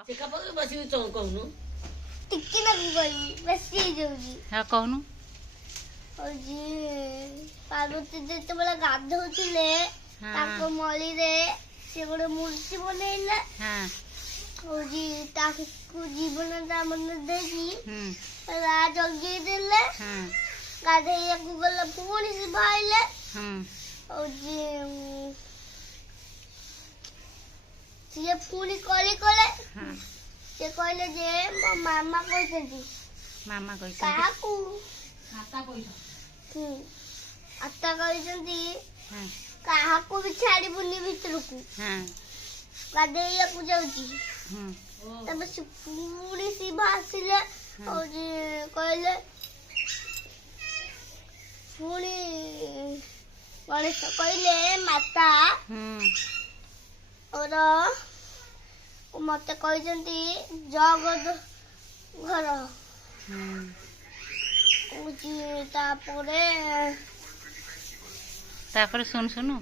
ସେ କାପରେ ବସିକି କହୁନୁ ଟିକେ ନା କହିବି ବେଶୀ ହେଇଯାଉଛି। ହଁ କହୁନୁ। ହଉଛି ପାର୍ବତୀ ଯେତେବେଳେ ଗାଧଉଥିଲେ ହଁ ତାଙ୍କ ମଳିରେ ସେ ଗୋଟେ ମୂର୍ତ୍ତି ବନେଇଲେ। ହଁ ହଉଛି ତାକୁ ଜୀବନ ତା ମନେ ଦେଇକି ହୁଁ ଜଗେଇ ଦେଲେ। ହଁ ଗାଧେଇବାକୁ ଗଲେ ପୁଣି ସେ ଭାଇଲେ। ହୁଁ ହଉଛି ସିଏ ପୁଣି କଳି କଲେ। ହଁ ସେ କହିଲେ ଯେ ମୋ ମାମା କହିଛନ୍ତି ମାମା କହିଛନ୍ତି କାହାକୁ ଆତା କହିଛନ୍ତି ଆତା କହିଛନ୍ତି ହଁ କାହାକୁ ବି ଛାଡିବୁନି ଭିତରକୁ। ହଁ ଗାଧେଇବାକୁ ଯାଉଛି। ହୁଁ ତାପରେ ସେ ପୁଣି ଶିବ ଆସିଲେ। ହଉଛି କହିଲେ ପୁଣି ଗଣେଶ କହିଲେ ମାତା ହୁଁ ଓର ମତେ କହିଛନ୍ତି ଜଗତ ଘର। ହୁଁ ହଉଛି ତାପରେ ତାପରେ ଶୁଣୁ